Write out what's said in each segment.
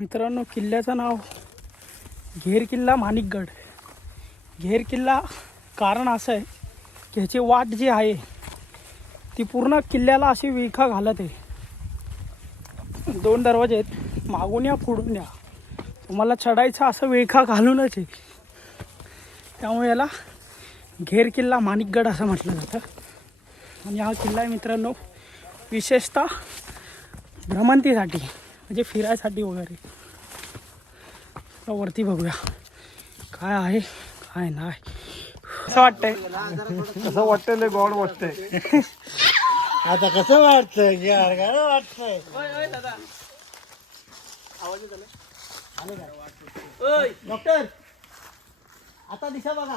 मित्रांनो किल्ल्याचं नाव घेर किल्ला माणिकगड. घेर किल्ला कारण असं आहे की ह्याची वाट जी आहे ती पूर्ण किल्ल्याला अशी विळखा घालत. आहे दोन दरवाजे आहेत मागून या पुढून या तुम्हाला चढायचं असं विळखा घालूनच आहे. त्यामुळे याला घेर किल्ला माणिकगड असं म्हटलं जातं. आणि हा किल्ला आहे मित्रांनो विशेषतः भ्रमंतीसाठी. म्हणजे फिरायसाठी वगैरे. वरती बघूया. काय आहे काय नाही. असं वाटतंय? कसं वाटतंय लय गॉड वाटतंय. आता कसं वाटतंय? यार काय वाटतंय? डॉक्टर आता दिशा बघा.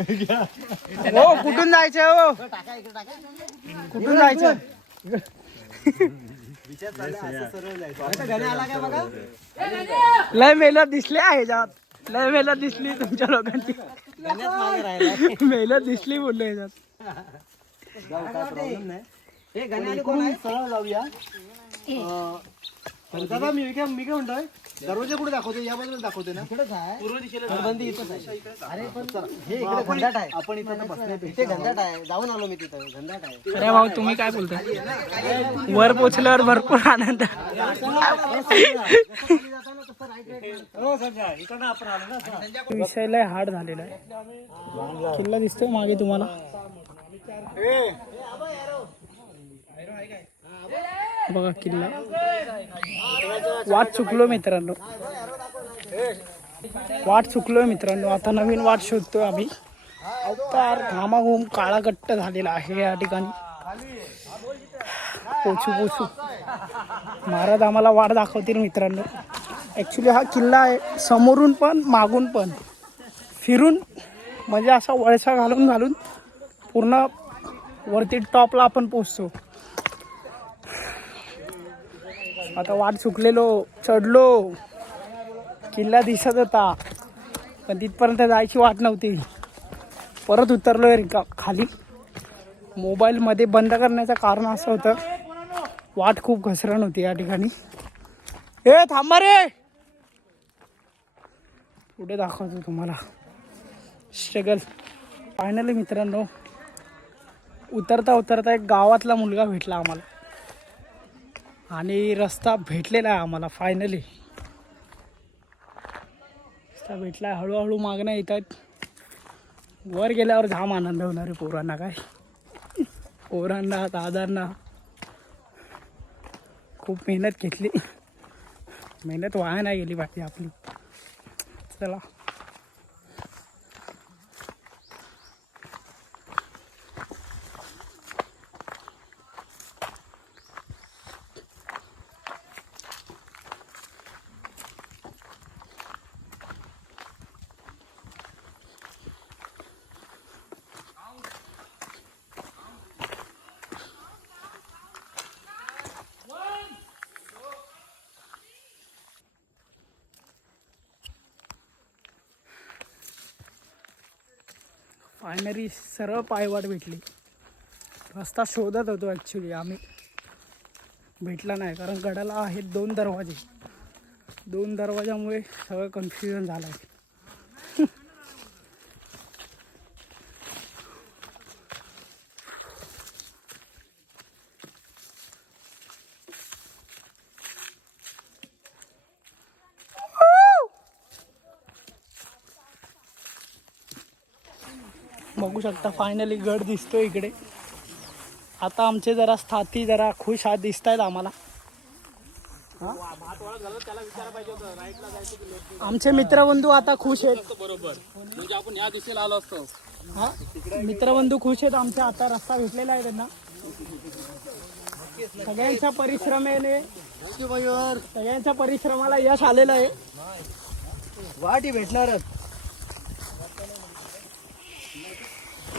हो कुठून जायचं हो? टाका इकडे टाका कुठून जायचं आता घरी आला काय बघा लय मेहनत दिसली आहे ह्याच्यात लय मेहनत दिसली तुमच्या लोकांची गण्यात मागे राहिला मेहनत दिसली बोलले ह्याच्यात हे सरळ अं, दादा मी काय मी काय म्हणतोय? दरवाजा कुठे दाखवते या बाजूला दाखवते ना. कुठेच आहे पूर्व दिशेला बंदी इथंच आहे. अरे पण चला, हे इकडे घंटाट आहे. आपण इथं इथे घंटाट आहे. जाऊन आलो मी तिथं. घंटाट आहे. अरे भाऊ तुम्ही काय बोलताय? वर पोचल्यावर भरपूर आनंद. विषय लय हार्ड झालेला आहे. किल्ला दिसतोय मागे तुम्हाला. बघा किल्ला. वाट चुकलो मित्रांनो. वाट चुकलोय मित्रांनो. आता नवीन वाट शोधतोय आम्ही. तर घामाघूम काळाकट्ट झालेला आहे या ठिकाणी. पोचू पोचू. महाराज आम्हाला वाट दाखवतील मित्रांनो. ॲक्च्युली हा किल्ला आहे. समोरून पण मागून पण. फिरून म्हणजे असा वळसा घालून घालून पूर्ण वरती टॉपला आपण पोचतो. आता वाट चुकलेलो चढलो. किल्ला दिसत होता. पण तिथपर्यंत जायची वाट नव्हती. परत उतरलो रिका खाली. मोबाईलमध्ये बंद करण्याचं कारण असं होतं. वाट खूप घसरण होती या ठिकाणी. ए थांबा रे! पुढे दाखवतो तुम्हाला. स्ट्रगल फायनली मित्रांनो उतरता उतरता एक गावातला मुलगा भेटला आम्हाला. आणि रस्ता भेटलेला आहे आम्हाला फायनली रस्ता भेटला आहे हळूहळू मागण्या येत आहेत. वर गेल्यावर जाम आनंद होणार आहे पोरांना काय? पोरांना दादांना. खूप मेहनत घेतली. मेहनत वाया नाही गेली बाकी आपली. चला. फायनली सरळ पायवाट भेटली. रस्ता शोधत होतो ॲक्च्युली आम्ही. भेटला नाही कारण गडाला आहेत दोन दरवाजे. दोन दरवाजामुळे सगळं कन्फ्युजन झालं आहे बघू शकता. फायनली गड दिसतो इकडे. आता आमचे जरा स्थाती जरा खुश आहात दिसत आहेत आम्हाला. हा? आमचे मित्रबंधू आता खुश आहेत. बरोबर. म्हणजे आपण या दिशेला आलो असतो. हा? मित्रबंधू खुश आहेत. आमचा आता रस्ता भेटलेला आहे त्यांना. सगळ्यांच्या परिश्रमेने सगळ्यांच्या परिश्रमाला यश आलेलं आहे. वाटी भेटणारच या या आवा, आवा, आवा.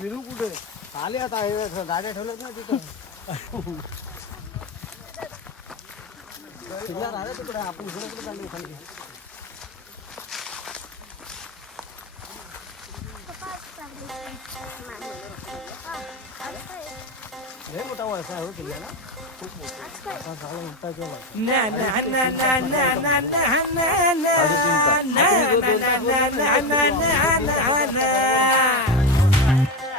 विरू कुठे आले आता हे गाड्या ठेवल्यात ना तिथं तिकडे आपण इकडे कुठे खाली. वळसा आहे हो किल्ल्याला खूप मोठा असा झाला मोठा केव्हा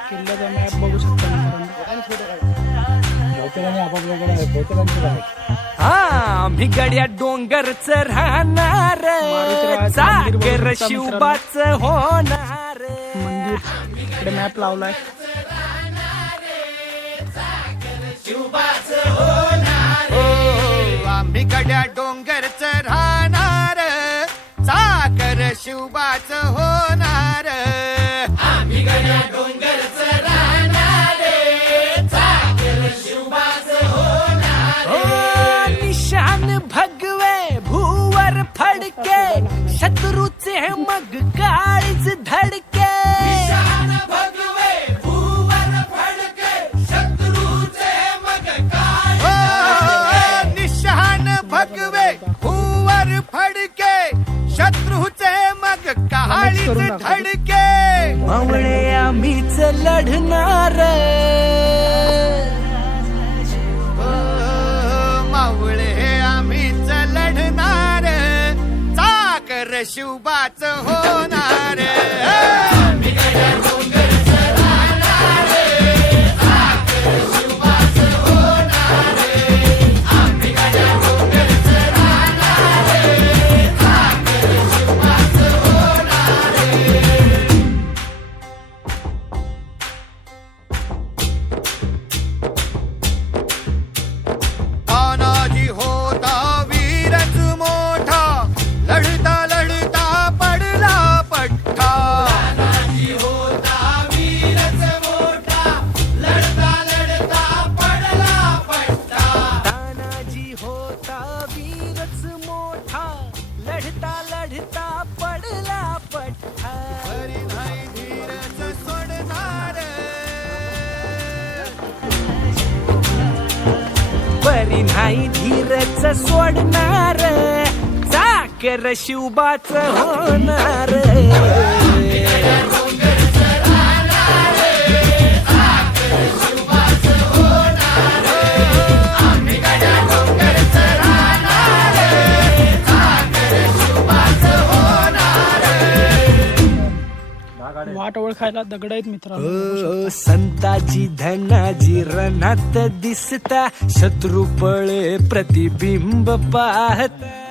किल्ल्याचा मॅप बघू शकता मित्रांनो हा मी गड्या डोंगरच राहणार शकता शिवबाच होणार मंदिर. इकडे मॅप लावलाय. हो आम्ही गड्या डोंगरच राहणार. चाकर शिवबाच होणार. आम्ही गड्या डोंगरच राहणार. चाकर शिवबाच होणार. निशान भगवे भूवर फडके शत्रूचे मग काळीच धडके. शत्रूचे मग नका. धडके. मावळे आम्हीच लढणार. मावळे आम्हीच लढणार. चाकर शिवबाच होणार. चाकर शिवबाच होणार वाट ओळखायला दगड आहेत मित्रांनो. ओ, संताजी धनाजी रणात दिसता. शत्रू पळे प्रतिबिंब पाहता.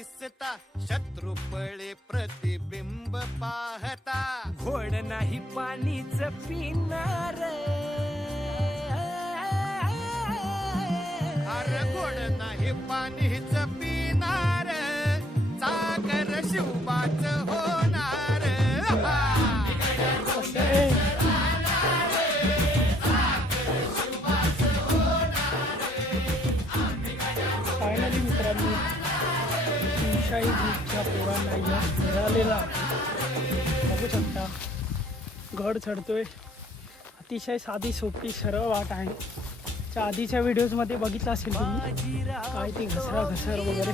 दिसता. शत्रू पळे प्रतिबिंब पाहता. घोड नाही पाणीच पिणार. अरे घोड नाही पाणीच पिणार. सागर शिवबाच होणार काही ग्रुपच्या पोरांना या मिळालेला बघू शकता. गड चढतोय. अतिशय साधी सोपी सरळ वाट आहे. च्या आधीच्या व्हिडिओजमध्ये बघितला असेल तुम्ही. काय ती घसरा घसर वगैरे.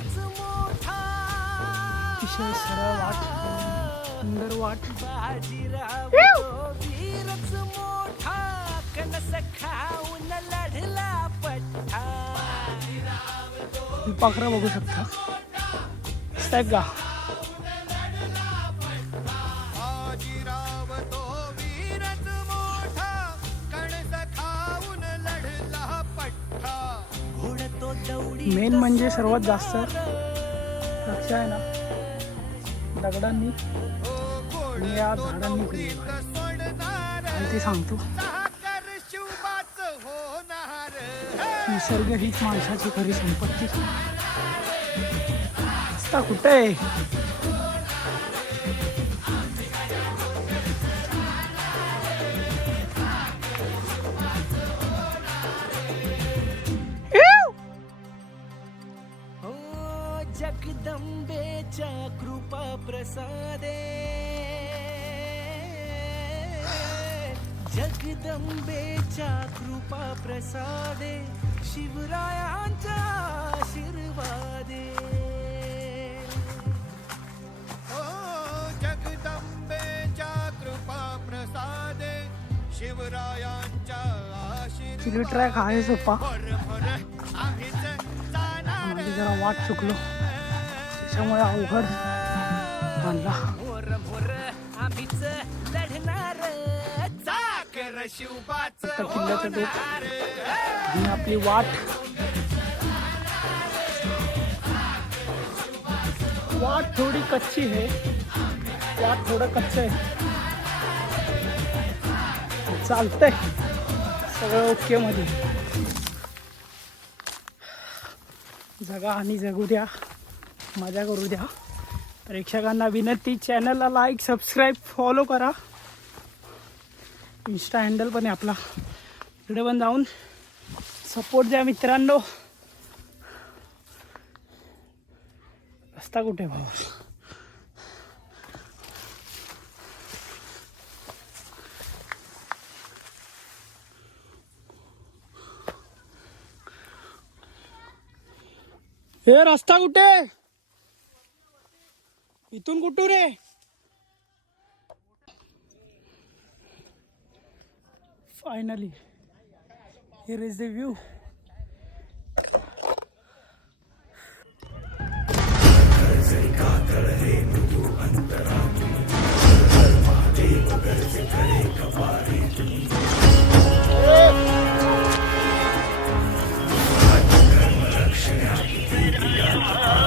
अतिशय सरळ वाट. सुंदर वाट. पाखरा बघू शकता. दिसत का मेन म्हणजे सर्वात जास्त लक्ष आहे ना. दगडांनी या झाडांनी आणि ते सांगतो. होणार निसर्ग हीच माणसाची खरी संपत्ती. रस्ता कुठे आहे चिली ट्रॅक आहे सोपा. माझी जरा वाट चुकलो. त्याच्यामुळे अवघड बनला. किल्ल्याचं आणि आपली वाट. वाट थोडी कच्ची आहे. वाट थोडं कच्चं आहे. चालतंय. सगळं ओके मध्ये. जगा आणि जगू द्या. मजा करू द्या. प्रेक्षकांना विनंती चॅनलला लाईक सबस्क्राईब फॉलो करा. इन्स्टा हँडल पण आहे आपला. तिकडे पण जाऊन सपोर्ट द्या मित्रांनो. रस्ता कुठे भाऊ? हे रस्ता कुठे? इथून कुठून रे? Finally here is the view Oh!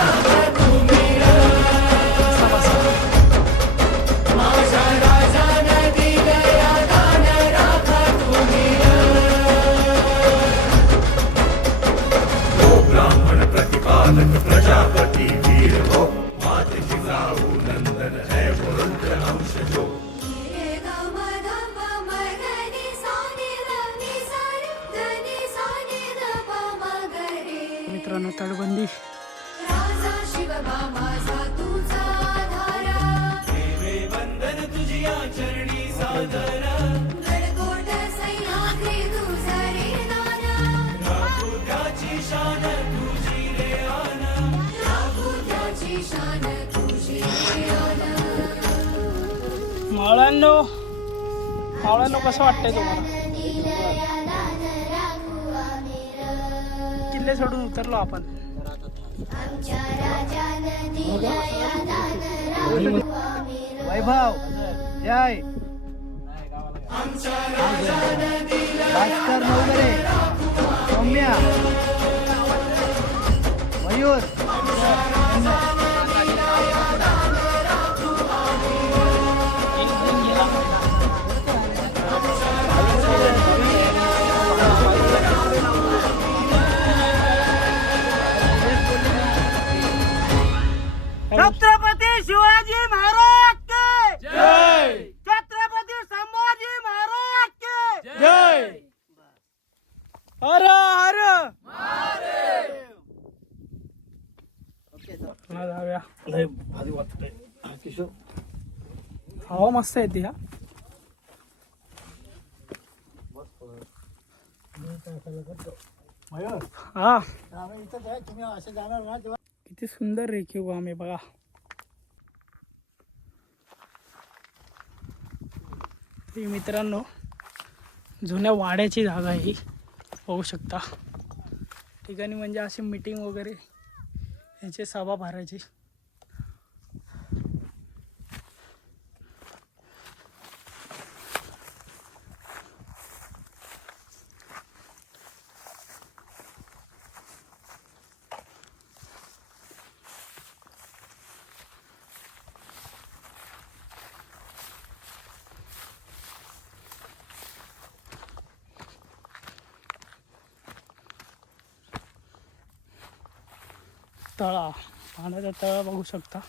तुम्हाला किल्ले सोडून उतरलो आपण. वैभव जय. भास्कर नवगरे सौम्या. मयूर. छत्रपती शिवाजी महाराज के! जय! छत्रपती संभाजी महाराज के! जय! हर हर! हवा मस्त येते हा? मयूर हा. इथं तुम्ही असे जाणार ना किती सुंदर रेखीव आम्ही आहे बघा मित्रांनो जुन्या वाड्याची जागा ही. पाहू शकता. ठिकाणी म्हणजे अशी मीटिंग वगैरे ह्याची सभा भरायची. तळा पाण्याचा तळा बघू शकता.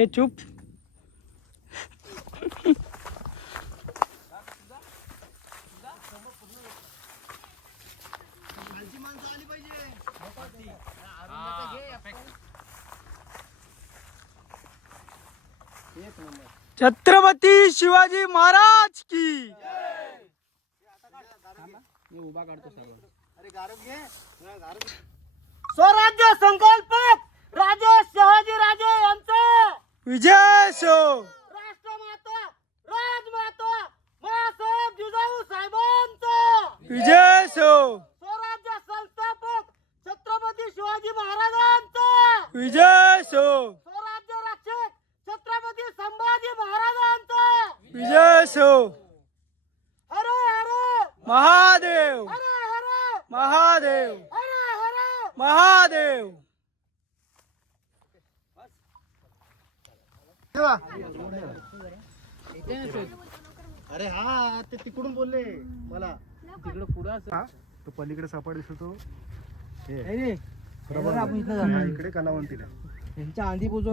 हे चूप। छत्रपती शिवाजी महाराज की। स्वराज्य संकल्पक विजय सो राष्ट्रमाता राजमाता मासाहेब जिजाऊ साहेबांचा. विजय सो स्वराज्य संस्थापक छत्रपती शिवाजी महाराजांचा. विजय सो स्वराज्य रक्षक छत्रपती संभाजी महाराजांचा. विजय सो हर हर. महादेव. हर हर. महादेव. हर हर. महादेव. अरे हा ते तिकडून बोलले मला. तिकडं पुढं असं. तो पलीकडे सापड दिसतो. इकडे कलावंतीला. त्यांच्या आंधी पोचव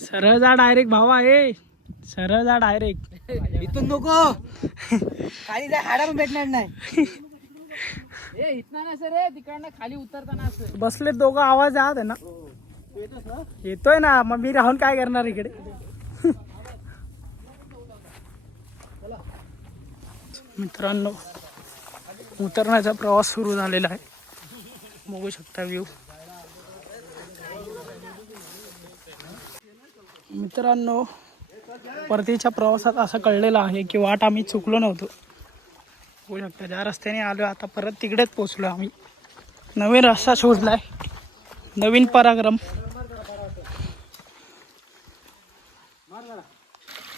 सरळ जा डायरेक्ट भावा ए. सरळ जा डायरेक्ट. इथून नको. खाली जाय हाडा पण भेटणार नाही. ए इथनं ना सर रे तिकडनं खाली उतरताना असं. बसले दोघं आवाज आहात आहे ना? येतोय ना मग मी राहून काय करणार इकडे? मित्रांनो उतरण्याचा प्रवास सुरू झालेला आहे. बघू शकता व्ह्यू मित्रांनो परतीच्या प्रवासात असं कळलेलं आहे की वाट आम्ही चुकलो नव्हतो. होऊ शकतं. ज्या रस्त्याने आलो आता परत तिकडेच पोचलो आम्ही. नवीन रस्ता शोधलाय. नवीन पराक्रम.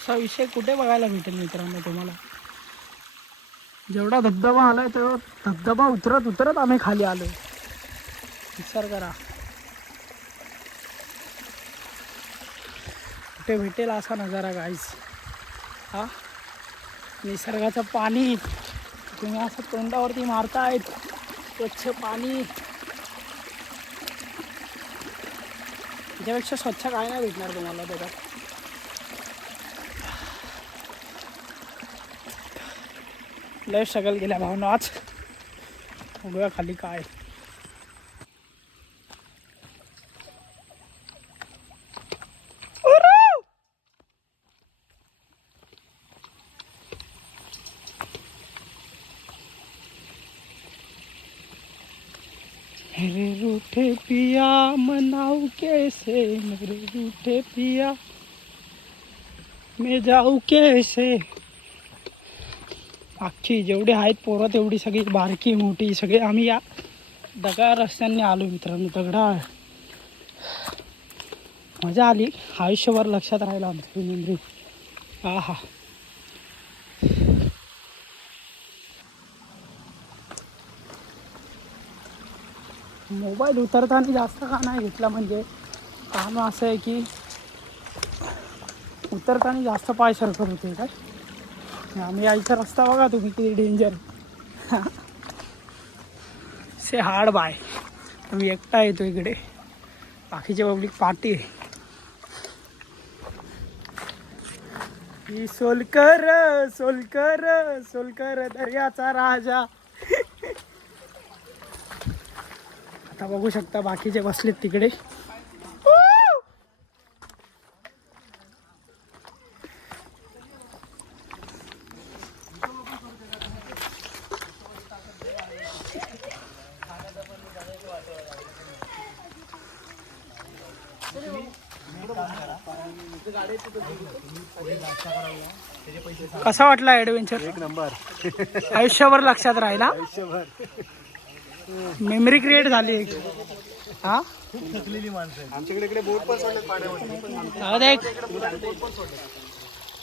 असा विषय कुठे बघायला भेटेल मित्रांनो तुम्हाला? जेवढा धबधबा आलाय तेवढा धबधबा उतरत उतरत आम्ही खाली आलो विचार करा. कुठे भेटेल असा नजारा गाईस हा? निसर्गाचं पाणी. तुम्ही असं तोंडावरती मारतायत. स्वच्छ पाणी. त्याच्यापेक्षा स्वच्छ काय नाही भेटणार तुम्हाला त्याच्यात लय स्ट्रगल केल्या भावना आज. उभ्या खाली काय. रूठे पिया, मनाऊ कैसे मेरे रूठे पिया? मैं जाऊ कैसे? अख्खी जेवढी आहेत पोरं, तेवढी सगळी बारकी मोठी, सगळी आम्ही या दगडा रस्त्यांनी आलो मित्रांनो, दगडा. मज़ा आली. आयुष्यभर लक्षात राहिलं आमचं मेमरी हा हा मोबाईल उतरताना जास्त का नाही घेतला म्हणजे? काम असं आहे की उतरताना जास्त पाय सरकत होते काय? आम्ही यायचा रस्ता बघा तुम्ही किती डेंजर से हार्ड बाय. आम्ही एकटा येतो इकडे. बाकीचे पब्लिक पार्टी आहे. सोलकर सोलकर सोलकर दर्याचा राजा. बघू शकता बाकीचे बसलेत तिकडे. कसा वाटला ऍडव्हेंचर एक नंबर. आयुष्यभर लक्षात राहिला आयुष्यभर. मेमरी क्रिएट झाली एक. हा?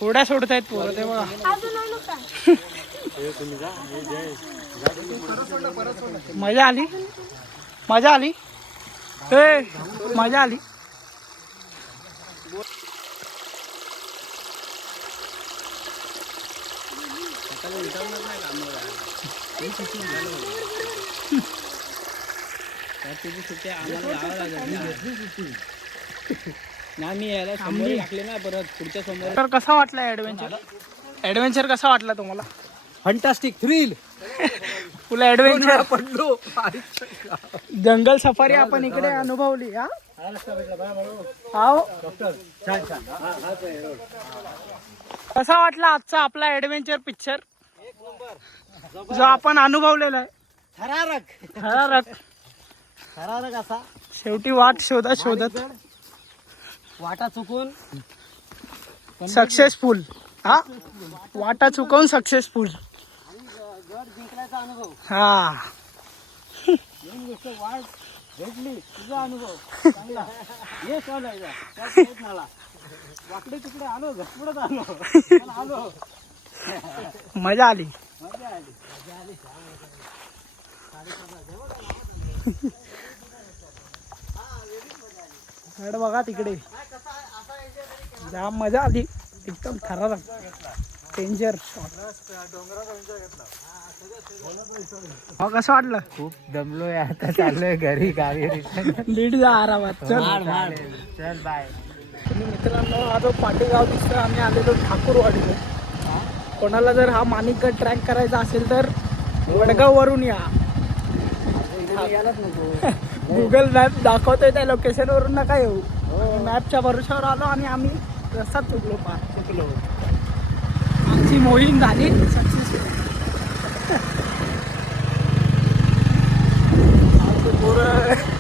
होड्या सोडत आहेत पोरं तेव्हा. मजा आली? मजा आली? हे मजा आली. दे एक. होड्या सोडतायत पोरं ते बघा मजा आली मजा आली ए मजा आली तर कसा वाटला ऍडव्हेंचर ऍडव्हेंचर कसा वाटला तुम्हाला? फंटास्टिक थ्रिल तुला ऍडव्हेंचर पडलो. जंगल सफारी आपण इकडे अनुभवली हा. कसा वाटला आजचा आपला ऍडव्हेंचर पिक्चर जो आपण अनुभवलेला आहे. थरारक. थरारक. थरारक असा. शेवटी वाट शोधत. शोधत वाटा चुकून. सक्सेसफुल. हा? वाटा चुकवून सक्सेसफुल. गड जिंकण्याचा अनुभव. हा. गोष्ट वाट भेटली तुझा अनुभव. चांगला. वाकडे तिकडे आलो आलो. आलो. मजा आली. मजा आली. मजा आली. बघा तिकडे. जाम मजा आली. एकदम थरारक. डेंजर हो कसं वाटलं? खूप दमलोय आता चाललोय घरी गावी लीड जा आरामात. चल. चल बाय मित्रांनो हा जो पाटेगाव दिसतोय आम्ही आलेलो ठाकूरवाडीला. कोणाला जर हा माणिकगड ट्रॅक करायचा असेल तर वडगाव वरून या. गुगल मॅप दाखवतोय त्या लोकेशन वरून नका येऊ. मॅपच्या भरोशावर आलो आणि आम्ही रस्ता चुकलो पार चुकलो. आमची मोहीम झाली. सक्सेसफुल पोरं